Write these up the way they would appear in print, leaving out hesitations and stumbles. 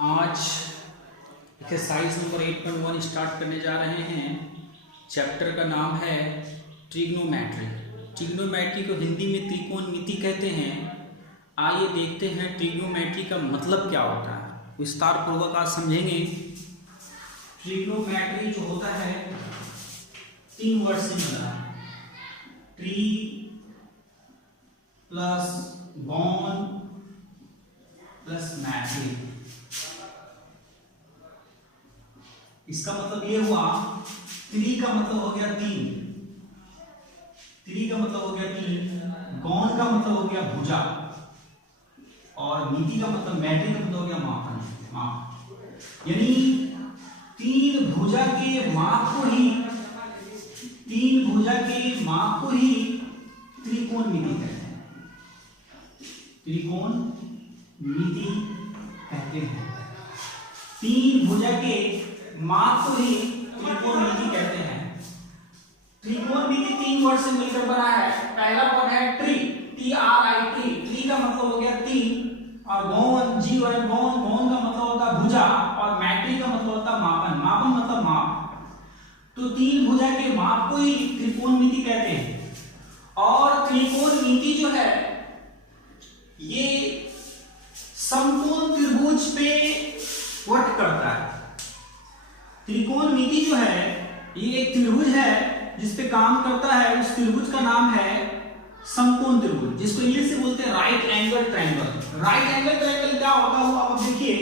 आज exercise number 8.1 start करने जा रहे हैं। चैप्टर का नाम है ट्रिग्नोमेट्री। ट्रिग्नोमेट्री को हिंदी में त्रिकोणमिति कहते हैं। आइए देखते हैं ट्रिग्नोमेट्री का मतलब क्या होता है, विस्तार पूर्वक आज समझेंगे। ट्रिग्नोमेट्री जो होता है 3 वर्ड से बना है, ट्री प्लस गॉन प्लस मैट्री। इसका मतलब ये हुआ, त्रि का मतलब हो गया 3, त्रि का मतलब हो गया 3, गौन का मतलब हो गया भुजा, और नीति का मतलब मैट्री का मतलब हो गया मापन, माप। यानी 3 भुजा के माप को ही, 3 भुजा के माप को ही त्रिकोणमिति कहते हैं, त्रिकोणमिति कहते हैं। 3 भुजा के माप को ही त्रिकोणमिति कहते हैं। त्रिकोणमिति 3 वर्ड से मिलकर बना है। पहला वर्ड है ट्री, TRI, ट्री का मतलब हो गया 3, और गौन, GON, गौन, गौन का मतलब होता है भुजा, और मैट्री का मतलब होता है मापन, मापन मतलब माप। तो 3 भुजा के माप को ही त्रिकोणमिति कहते हैं। और त्रिकोणमिति जो है ये समकोण त्रिभुज पे वर्क करता है। त्रिकोणमिति जो है ये एक त्रिभुज है जिस पे काम करता है। उस त्रिभुज का नाम है समकोण त्रिभुज, जिसको इंग्लिश से बोलते हैं right angle triangle. Right angle triangle क्या होता है आप देखिए,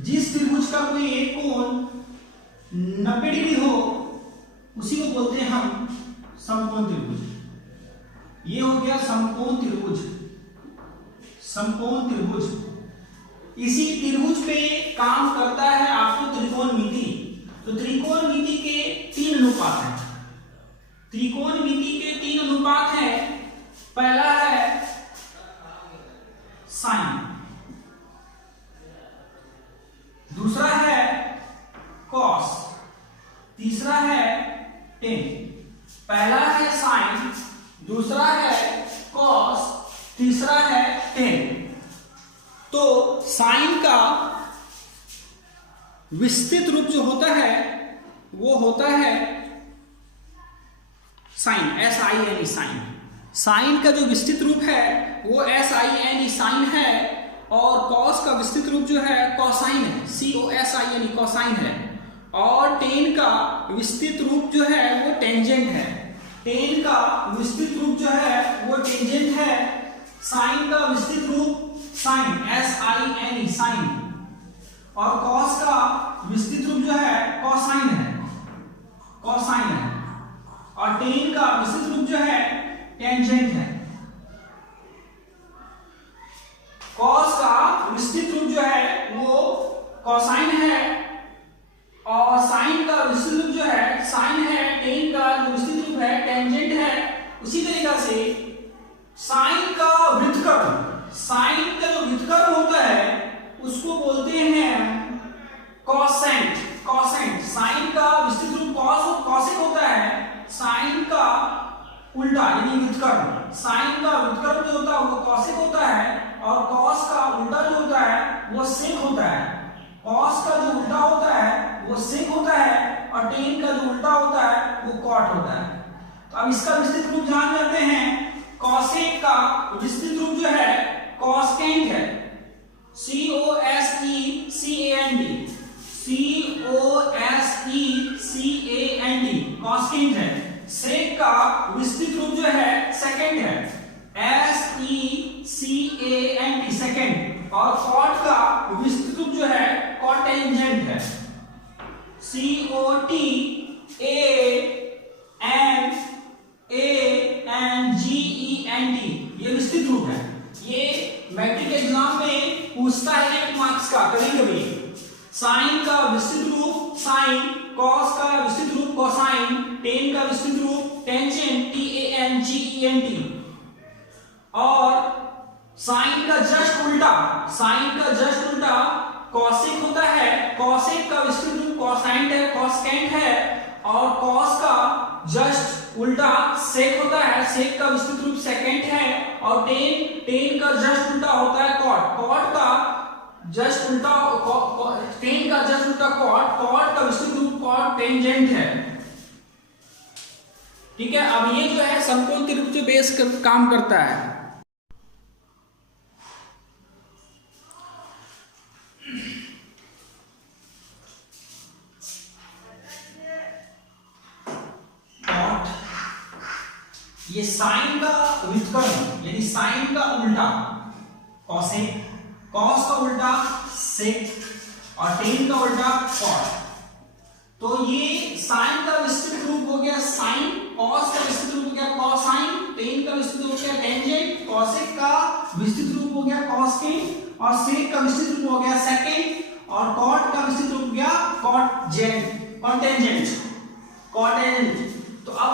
जिस त्रिभुज का कोई एक कोण 90 डिग्री हो उसी को बोलते हैं हम समकोण त्रिभुज। ये हो गया समकोण त्रिभुज, समकोण त्रिभुज। इसी त्रिभुज पे काम करता है आपको त्रिकोणमिति। तो त्रिकोणमिति के 3 अनुपात हैं। त्रिकोणमिति के 3 अनुपात हैं। पहला है साइन, दूसरा है कॉस, तीसरा है टेन। पहला है साइन, दूसरा है कॉस, तीसरा है टेन। तो साइन का विस्तृत रूप जो होता है वो होता है साइन, SIN, साइन। साइन का जो विस्तृत रूप है वो SIN, साइन है। और कॉस का विस्तृत रूप जो है कोसाइन है, COSIN, कोसाइन है। और टेन का विस्तृत रूप जो है वो टेंजेंट है। टेन का विस्तृत रूप जो है वो टेंजेंट है। साइन का विस्तृत रूप साइन, SIN, साइन। और कॉस का विस्तृत रूप जो है कोसाइन है, कोसाइन है। और टेन का विस्तृत रूप जो है टेंजेंट है। कॉस का विस्तृत रूप जो है वो कोसाइन है, और साइन का विस्तृत रूप जो है साइन है। टेन का जो विस्तृत रूप है टेंजेंट है। उसी तरीका से साइन का व्युत्क्रम, साइन का जो व्युत्क्रम होता है उसको बोलते हैं कॉसेंट, कॉसेंट। साइन का विस्तृत रूप कॉसेक होता है। साइन का उल्टा यानी व्युत्क्रम, साइन का व्युत्क्रम जो होता है वो कॉसेक होता है, और कॉस का उल्टा जो होता है वो सेक होता है। कॉस का जो उल्टा होता है वो सेक होता है, और टेन का जो उल्टा होता है वो कॉट होता है। तो अब इसका विस्तृत रूप जान जाते हैं। कॉसेक का विस्तृत रूप जो है कॉस्केंट है, COSECANT, COSECANT, कॉस्केंट है। सेक का विस्तृत रूप जो है सेकेंड है, SECANT, सेकेंड। और कॉट का विस्तृत रूप जो है कॉटेंजेंट है, COTANGENT, ये विस्तृत रूप है। ये मैट्रिक एग्जाम में पूछता है 8 मार्क्स का कभी कभी। साइन का विस्तृत रूप साइन, कॉस का विस्तृत रूप कोसाइन, टेन का विस्तृत रूप टेंजेंट, TANGENT। और साइन का जस्ट उल्टा, साइन का जस्ट उल्टा कॉसेक होता है। कॉसेक का विस्तृत रूप कोसाइन है, कॉस्केंट है। और कॉस का जस्ट उल्टा सेक होता है, सेक का विस्तृत रूप सेकेंट है। और टेन का जस्ट उल्टा होता है कॉट, कॉट का जस्ट उल्टा टेन का जस्ट उल्टा कॉट, कॉट का विस्तृत रूप कॉट टेंजेंट है। ठीक है, अब ये जो है समकोण त्रिभुज जो बेस काम करता है। ये साइन का व्युत्क्रम यानी साइन का उल्टा कॉसेक, कॉस का उल्टा सेक और टेन का उल्टा कॉट। तो ये साइन का विस्तृत रूप हो गया साइन, कॉस का विस्तृत रूप हो गया कॉसाइन, टेन का विस्तृत रूप हो गया टेंजेंट, कॉसेक का विस्तृत रूप हो गया कॉसकेन और सेक का विस्तृत रूप हो गया सेकेंड और कॉट का विस्तृत रूप हो गया कॉटजेंट, कॉटेंजेंट, कॉटेंजेंट। तो अब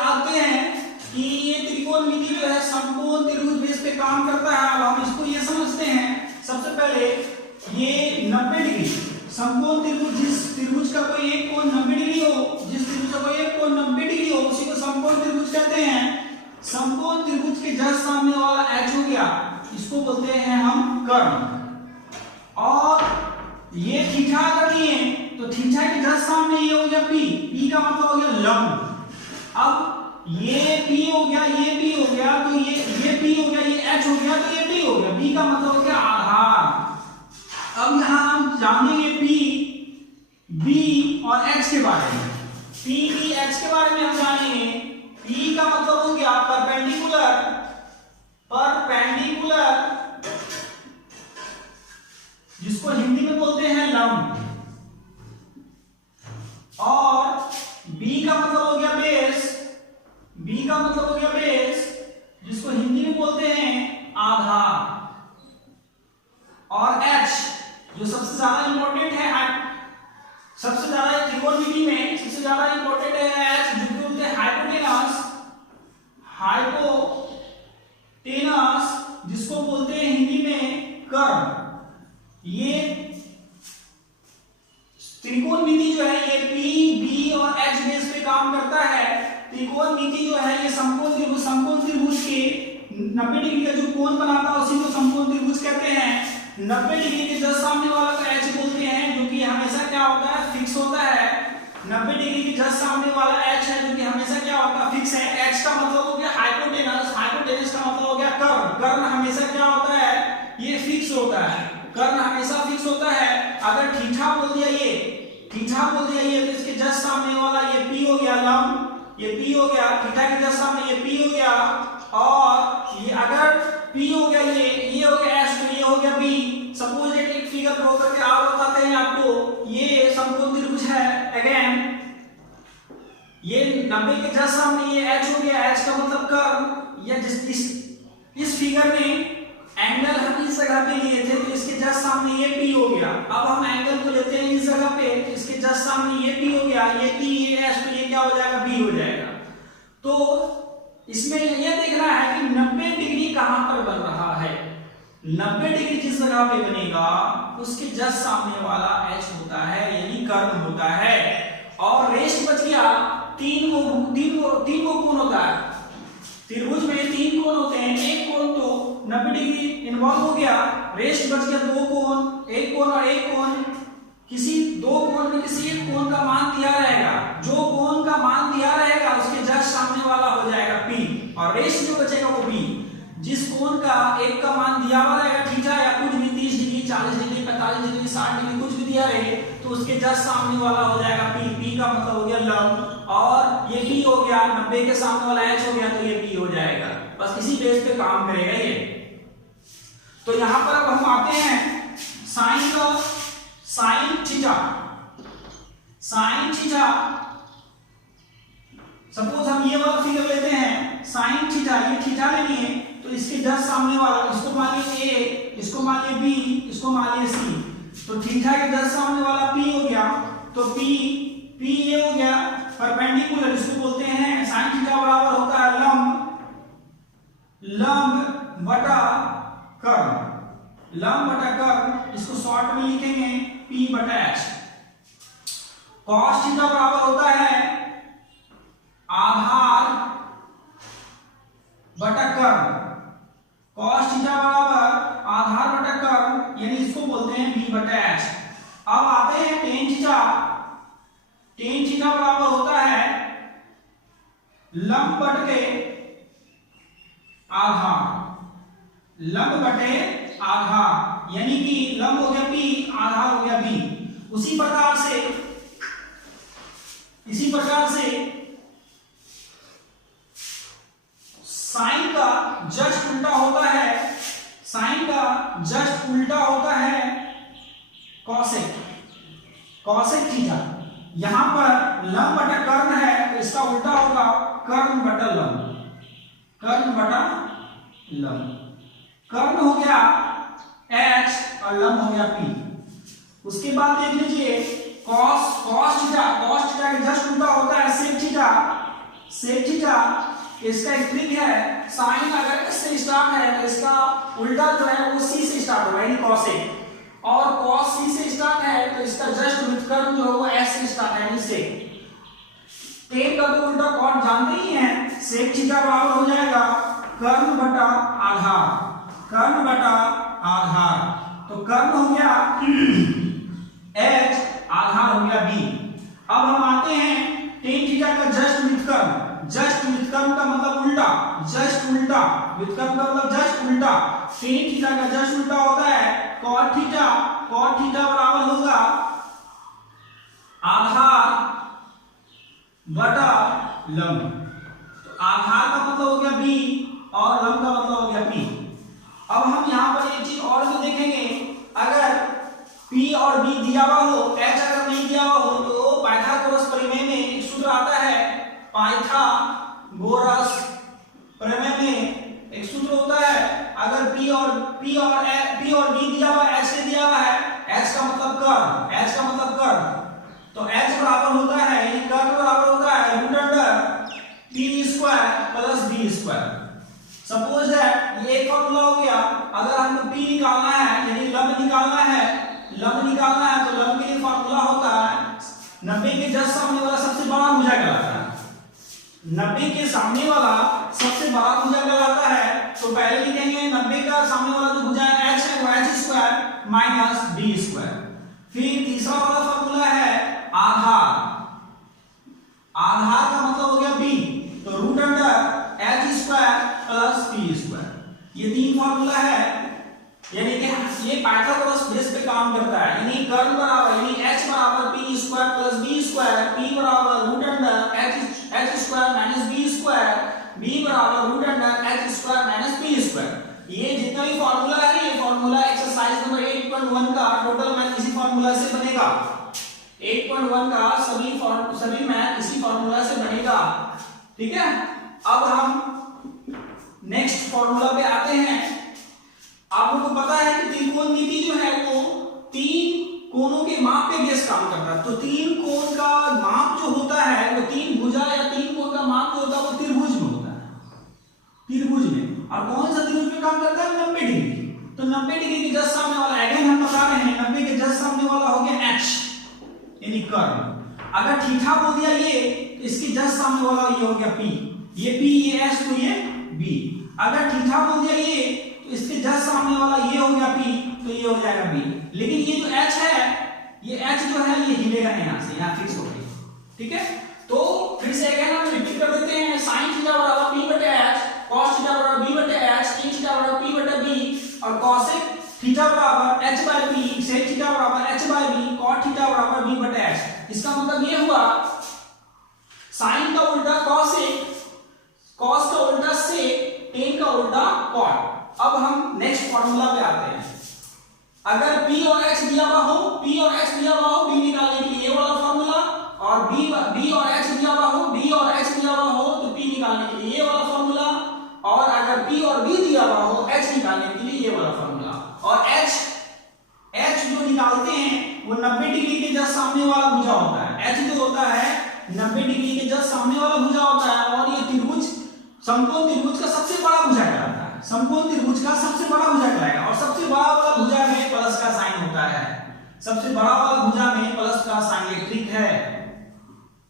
आते हैं कि ये त्रिकोणमिति जो है समकोण त्रिभुज बेस पे काम करता है। अब हम इसको ये समझते हैं, सबसे पहले ये 90 डिग्री समकोण त्रिभुज, जिस त्रिभुज का कोई एक कोण 90 डिग्री हो, जिस त्रिभुज का कोई एक कोण 90 डिग्री हो उसी को समकोण त्रिभुज कहते हैं। समकोण त्रिभुज के जस्ट सामने वाला h हो गया, इसको बोलते हैं हम कर्ण। और ये थीटा अगर लिए तो थीटा के जस्ट सामने ये हो गया p, p का मतलब हो गया लंब। अब ये P हो गया, ये P हो गया, तो ये P हो गया, ये H हो गया, तो ये P हो गया। B का मतलब हो गया आधार। अब यहां हम जानेंगे P, B और H के बारे में। P, B, H के बारे में हम जानेंगे। P का मतलब हो गया परपेंडिकुलर, परपेंडिकुलर जिसको हिंदी में बोलते हैं लंब। और B का मतलब हो गया बेस, B का मतलब हो गया बेस जिसको हिंदी में बोलते हैं आधार। और H जो सबसे ज्यादा इंपॉर्टेंट है, सबसे ज्यादा त्रिकोणमिति में सबसे ज्यादा इंपॉर्टेंट है H, जो कि बोलते हैं हाइपोटेनस, हाइपोटेनस जिसको बोलते हैं हिंदी में कर्ण। ये त्रिकोणमिति जो है ये P, B और H बेस पे काम करता है। त्रिकोणमिति जो है ये समकोण त्रिभुज, समकोण त्रिभुज के 90 डिग्री का जो कोण बनाता है उसी को समकोण त्रिभुज कहते हैं। 90 डिग्री के जस्ट सामने वाला को h बोलते हैं, जो कि हमेशा क्या होता है, फिक्स होता है। 90 डिग्री के जस्ट सामने वाला h है जो कि हमेशा क्या होता है, फिक्स है। h का मतलब हो गया हाइपोटेनस, हाइपोटेनस का मतलब हो गया कर्ण। कर्ण हमेशा क्या होता है, ये फिक्स होता है, कर्ण हमेशा फिक्स होता है। अगर थीटा बोल दिया, ये थीटा बोल दिया ये, तो इसके जस्ट सामने वाला ये p हो गया लंब, ये P हो गया, थीटा के जस्ट सामने ये P हो गया। और ये अगर P हो गया, ये हो गया H, तो ये हो गया B। सपोज एक फिगर ड्रॉ करके आप बताते हैं आपको, ये समकोण त्रिभुज है। अगेन ये 90 के जस्ट सामने ये H हो गया, H का मतलब कर्ण। या इस फिगर में एंगल हम इस जगह पे लिए थे, तो इसके जस्ट सामने ये P हो गया। अब हम एंगल को लेते हैं इस जगह पे, तो इसके जस्ट सामने ये P हो गया, ये P, ये H, तो ये क्या हो जाएगा, B हो जाएगा। तो इसमें ये देखना है कि 90 डिग्री कहां पर बन रहा है। 90 डिग्री जिस जगह पे बनेगा उसके जस्ट सामने वाला H होता है, यानी कर्ण होता है। और रेस्ट बच गया, तीन को कोण होता है त्रिभुज में, 3 कोण होते हैं। एक कोण तो 90 डिग्री इन्वॉल्व हो गया, रेस्ट बच गया 2 कोण, एक कोण और एक कोण। किसी 2 कोण में किसी एक कोण का मान दिया रहेगा, जो कोण का मान दिया रहेगा उसके जस्ट सामने वाला हो जाएगा P, और रेस्ट जो बचेगा वो B। जिस कोण का एक का मान दिया हुआ रहेगा, थीटा या कुछ भी 30 डिग्री, 40 डिग्री, 45 डिग्री, 60 डिग्री, कुछ भी दिया रहे, तो उसके जस्ट सामने वाला हो जाएगा P। P का मतलब हो गया लंब, और ये P हो गया, 90 के सामने वाला H हो गया, तो ये P हो जाएगा। बस इसी बेस पे काम करेगा ये। तो यहां पर अब हम आते हैं साइन का, sine theta, sine theta. Suppose हम ये वाला फिगर लेते हैं साइन थीटा, ये थीटा लेनी है, तो इसके जस्ट सामने वाला, इसको मान लीजिए A, इसको मान लीजिए B, इसको मान लीजिए C। तो थीटा के जस्ट सामने वाला P हो गया, तो P ये हो गया परपेंडिकुलर, इसको बोलते हैं साइन थीटा बराबर होता है लंब बटा कर्ण, लंब बटा कर्ण। इसको शॉर्ट में लिखेंगे P बटा H। कॉस थीटा बराबर होता है आधार बटा कर्ण, कॉस थीटा बराबर आधार बटा कर्ण, यानी इसको बोलते हैं b बटे h। अब आते हैं टेन थीटा। टेन थीटा बराबर होता है लंब बटे आधार, लंब बटे आधार, यानी कि लंब हो गया p, आधार हो गया b। इसी प्रकार से साइन का जस्ट उल्टा होता है, साइन का जस्ट उल्टा होता है कॉसेक, कॉसेक थीटा। यहां पर लंब बटा कर्ण है तो इसका उल्टा होगा कर्ण बटा लंब, कर्ण बटा लंब। कर्ण हो गया h और लंब हो गया p। उसके बाद देख लीजिए cos थीटा के जस्ट उल्टा होता है sec थीटा, sec थीटा। इसका एक ट्रिक है, साइन अगर s से स्टार्ट है तो इसका उल्टा जो है वो c से स्टार्ट होगा, यानी cosec। और cos c से स्टार्ट है तो इसका जस्ट व्युत्क्रम जो है वो s से स्टार्ट है, यानी sec। टेन का तो उल्टा कॉट जानते ही हैं, sec थीटा बराबर हो जाएगा कर्ण बटा आधार, कर्ण बटा आधार। तो कर्ण हो गया h, आधार हो गया b। अब हम आते हैं टेन थीटा का जस्ट व्युत्क्रम। जस्ट व्युत्क्रम का मतलब उल्टा, जस्ट उल्टा, व्युत्क्रम का मतलब जस्ट उल्टा। टेन थीटा का जस्ट उल्टा होता है cot थीटा, cot थीटा बराबर होगा आधार बटा लंब। तो आधार का मतलब हो गया b और लंब का मतलब हो गया p। अब हम यहां पर एक चीज और भी देखेंगे, अगर p और b दिया हुआ हो, h अगर नहीं दिया हुआ हो तो पाइथागोरस प्रमेय में एक सूत्र आता है, पाइथागोरस प्रमेय में एक सूत्र होता है, अगर p और b दिया हुआ है, h से दिया हुआ है, h का मतलब कर्ण, h का मतलब कर्ण, तो h बराबर होता है, यानी कर्ण बराबर होता है root under p square plus b square. Suppose that ये एक फॉर्मूला हो गया, अगर हमको p निकालना है यानी लंब निकालना है, लंब निकालना है तो लंब के लिए फॉर्मूला होता है 90 के जस्ट सामने वाला सबसे बड़ा भुजा कहलाता है, 90 के सामने वाला सबसे बड़ा भुजा कहलाता है। तो पहले लिखेंगे 90 का सामने वाला जो भुजा है h है वो h square minus b square. फिर तीसरा वाला फॉर्मूला है आधार, आधार का मतलब हो गया b, तो root under h square plus p square. ये तीन फॉर्मूला है, यानी कि ये पाइथागोरस बेस पे काम करता है, यानी कर्ण बराबर यानी h बराबर p square plus b square, p बराबर root under h square minus b square, b बराबर root under h square minus p square. ये जितना भी फार्मूला है, ये फार्मूला एक्सरसाइज नंबर 8.1 का टोटल मैथ इसी फार्मूला से बनेगा। 8.1 का सभी मैथ इसी फार्मूला से बनेगा, ठीक है। अब हम नेक्स्ट फार्मूला पे आते हैं। आप लोगों को पता है कि त्रिकोणमिति जो है वो तीन कोणों के माप पे बेस काम करता है। तो तीन कोण का माप जो होता है वो तीन भुजा या तीन कोण का माप जो होता है वो त्रिभुज में होता है, त्रिभुज में। और कौन सा त्रिभुज में काम करता है? 90 डिग्री। तो 90 डिग्री के जस्ट सामने वाला, अगेन हम बता रहे हैं 90 के जस्ट सामने वाला हो गया h यानी कर्ण। अगर थीटा बोल दिया ये, तो इसके जस्ट सामने वाला ये हो गया p, ये p ये h तो ये b। अगर थीटा बोल दिया ये, तो इसके जस्ट सामने वाला ये हो गया p, तो ये हो जाएगा b। लेकिन ये जो h है, ये h जो है ये हिलेगा नहीं, यहां से यहां फिक्स हो गई, ठीक है। तो फिर से अगेन हम रिपीट कर देते हैं, sin थीटा बराबर p बटे h, cos थीटा बराबर b बटे h, tan थीटा बराबर p बटे b, और cosec थीटा बराबर h by b, sec theta बराबर h by b, cot theta बराबर b बटे h। इसका मतलब ये हुआ sin का उल्टा cosec, cos का उल्टा sec, tan का उल्टा cot। अब हम नेक्स्ट फार्मूला पे आते हैं। अगर p और h दिया हुआ हो, p और h दिया हुआ हो, b निकालने के लिए ये वाला फार्मूला, और b और h दिया हुआ हो, b और h दिया हुआ हो तो p निकालने के लिए ये वाला फार्मूला, और अगर p और b दिया हुआ हो h निकालने के लिए ये वाला फार्मूला। और h जो निकालते हैं वो 90 डिग्री के जस्ट सामने वाला भुजा होता है। h जो होता है 90 डिग्री के जस्ट सामने वाला भुजा होता है, और ये त्रिभुज समकोण त्रिभुज का सबसे बड़ा भुजा कहलाता है, समकोण त्रिभुज का सबसे बड़ा भुजा कहलाएगा। और सबसे बड़ा वाला भुजा में प्लस का साइन होता है, सबसे बड़ा वाला भुजा में प्लस का साइन, ये ट्रिक है,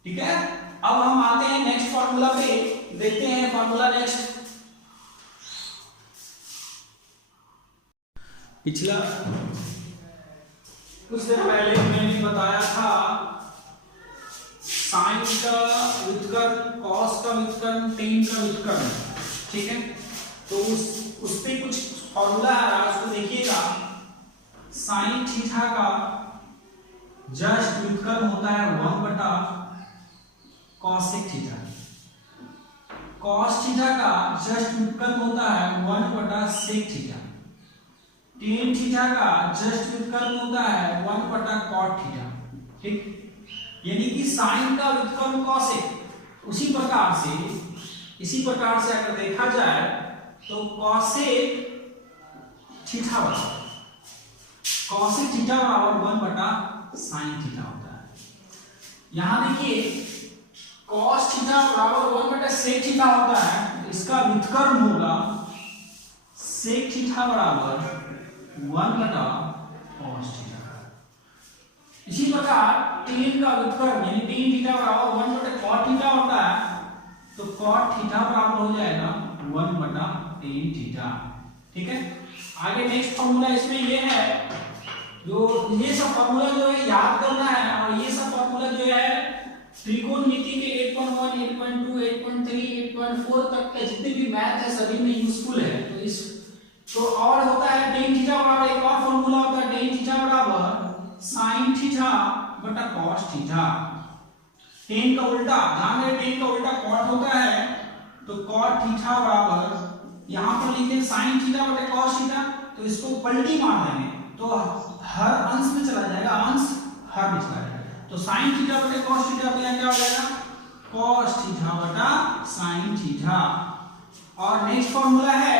ठीक है। अब हम आते हैं नेक्स्ट फार्मूला पे, देखते हैं फार्मूला नेक्स्ट। कुछ देर पहले मैंने बताया था साइन का व्युत्क्रम, कॉस का व्युत्क्रम, टेन का व्युत्क्रम, ठीक है। तो उस पे कुछ फॉर्मूला है, उसको देखिएगा। साइन थीटा का जस्ट व्युत्क्रम होता है 1 बटा कॉसेक थीटा। कॉस थीटा का जस्ट व्युत्क्रम होता है 1 बटा सेक थीटा। टेन थीटा का जस्ट व्युत्क्रम होता है 1 बटा कॉट थीटा, ठीक। यानी कि साइन का व्युत्क्रम कॉसेक। इसी प्रकार से अगर देखा जाए तो कॉसेक थीटा बराबर 1 बटा साइन थीटा होता है। यहां देखिए कॉस थीटा बराबर 1 बटा सेक थीटा होता है, तो इसका व्युत्क्रम होगा सेक थीटा बराबर 1 बटा कॉस थीटा। इसी प्रकार टेन का व्युत्क्रम यानी टेन थीटा बराबर 1 बटा कॉट थीटा होता है, तो कॉट थीटा बराबर हो जाएगा 1 बटा टेन थीटा, ठीक है। आगे नेक्स्ट फॉर्मूला इसमें ये है, जो ये सब फॉर्मूला जो है याद करना है, और ये सब फॉर्मूला जो है त्रिकोणमिति के 8.1, 8.2, 8.3, 8.4 तक के जितने भी मैथ है सभी में यूजफुल है। तो इस तो और होता है टेन थीटा बराबर, एक और फॉर्मूला होता है टेन थीटा बराबर साइन थीटा बटा कॉस थीटा। टेन का उल्टा, ध्यान रहे टेन का उल्टा कॉट होता है, तो कॉट थीटा बराबर यहां पर लिखे साइन थीटा बटा कॉस थीटा, तो इसको पलटी मार देंगे तो हर अंश में चला जाएगा, अंश हर में चला जाएगा। तो साइन थीटा बटा कॉस थीटा अपने क्या हो जाएगा, कॉस थीटा बटा साइन थीटा। और नेक्स्ट फॉर्मूला है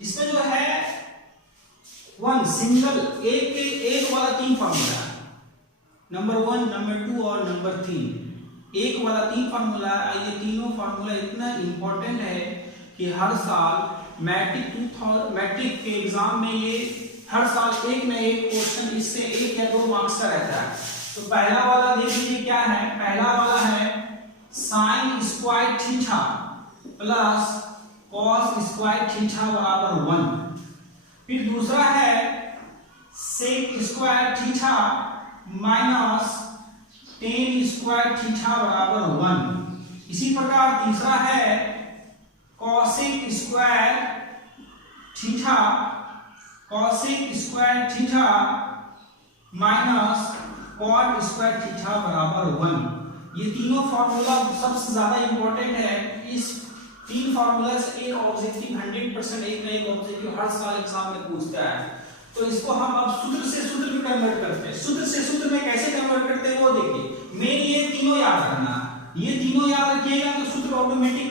इसमें जो है वन सिंगल एक वाला 3 फॉर्मूला है, नंबर 1, नंबर 2 और नंबर 3। एक वाला 3 फॉर्मूला है। ये तीनों फॉर्मूला इतना इंपॉर्टेंट है कि हर साल मैट्रिक के एग्जाम में ये हर साल एक न एक क्वेश्चन इससे 1 या 2 मार्क्स का रहता है। तो पहला वाला देख लीजिए क्या है, पहला वाला है sine square theta plus cos square theta बराबर 1। फिर दूसरा है sec square theta minus tan square theta बराबर 1। इसी प्रकार तीसरा है cosec square theta minus cot square theta बराबर 1। ये तीनों फॉर्मूला सबसे ज्यादा इंपॉर्टेंट है। इस 3 फॉर्मूला से एक ऑब्जेक्टिव 100% एक ना एक ऑब्जेक्टिव हर साल एग्जाम में पूछता है। तो इसको हम अब सूत्र से सूत्र में कन्वर्ट करते हैं। सूत्र से सूत्र में कैसे कन्वर्ट करते हैं वो देखिए। मेन ये तीनों याद रखना, ये तीनों याद रखिएगा तो सूत्र ऑटोमेटिक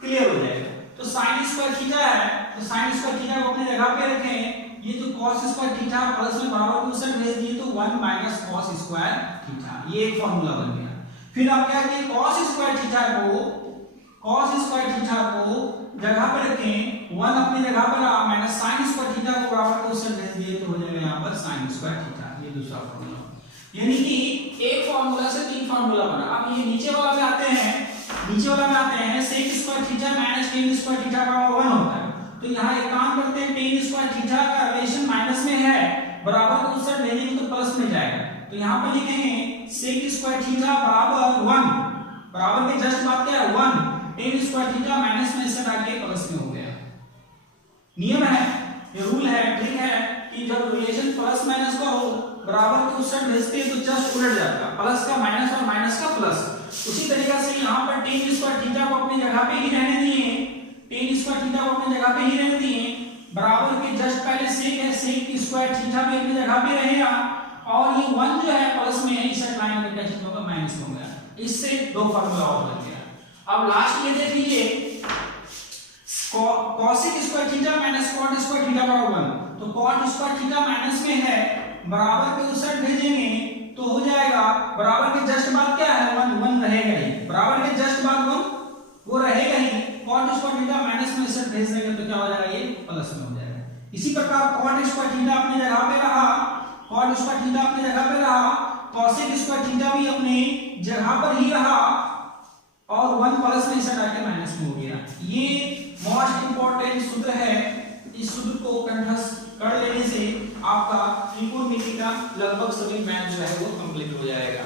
क्लियर हो जाएगा। तो साइन स्क्वायर थीटा है, तो साइन स्क्वायर थीटा को अपनी जगह पे रखें। ये जो cos स्क्वायर थीटा प्लस में बराबर को उसे भेज दिए तो 1 माइनस cos स्क्वायर थीटा, ये एक फार्मूला बन गया। फिर आप क्या किए, cos स्क्वायर थीटा को जगह पे रखें, 1 अपनी जगह पर रहा माइनस sin स्क्वायर थीटा को बराबर को उसे भेज दिए तो हो जाएगा यहां पर sin स्क्वायर थीटा। ये दूसरा फार्मूला, यानी कि एक फार्मूला से 3 फार्मूला बना। अब ये नीचे वाला में आते हैं, sec square theta minus tan square theta बराबर 1 होता है। तो यहाँ एक काम करते हैं, tan स्क्वायर थीटा का रिलेशन माइनस में है, बराबर को उस साइड भेजेंगे तो प्लस में जाएगा। तो यहाँ पर लिखेंगे sec स्क्वायर थीटा बराबर 1, बराबर के जस्ट बात क्या है 1, tan स्क्वायर थीटा माइनस में से आके प्लस में हो गया। नियम है, ये रूल है, ट्रिक है कि जब रिलेशन प्लस माइनस का हो, बराबर के उस साइड भेजते हैं तो जस्ट उलट जाता है, प्लस का माइनस और माइनस का प्लस। उसी तरीके से यहाँ पर tan स्क्वायर थीटा को अपनी जगह पे ही रहने दिए, tan स्क्वायर थीटा को अपनी जगह पे ही रहने दिए, बराबर के जस्ट पहले sec है, sec स्क्वायर थीटा भी अपनी जगह पे रहेगा, और ये 1 जो है प्लस में है, इस साइड लाइन में क्या होगा माइनस हो गया। इससे 2 फार्मूला और बन गया। अब लास्ट ये देख लीजिए, cosec square theta minus cot square theta बराबर 1। तो cot स्क्वायर थीटा माइनस में है, बराबर के उस साइड भेजेंगे तो हो जाएगा, बराबर के जस्ट बाद क्या है 1 रहेगा ही, बराबर के जस्ट बाद 1 वो रहेगा ही। cot स्क्वायर थीटा माइनस में से भेज देंगे तो क्या हो जाएगा, ये प्लस में हो जाएगा। इसी प्रकार cot स्क्वायर थीटा अपनी जगह पे रहा, cot स्क्वायर थीटा अपनी जगह पे रहा, cosec स्क्वायर थीटा भी अपनी जगह पर ही रहा, और 1 प्लस में से हटा के माइनस में हो गया। ये मोस्ट इंपॉर्टेंट सूत्र है, इस सूत्र को कंठस्थ कर लेने से आपका त्रिकोणमिति का लगभग सभी मैथ जो है वो कंप्लीट हो जाएगा।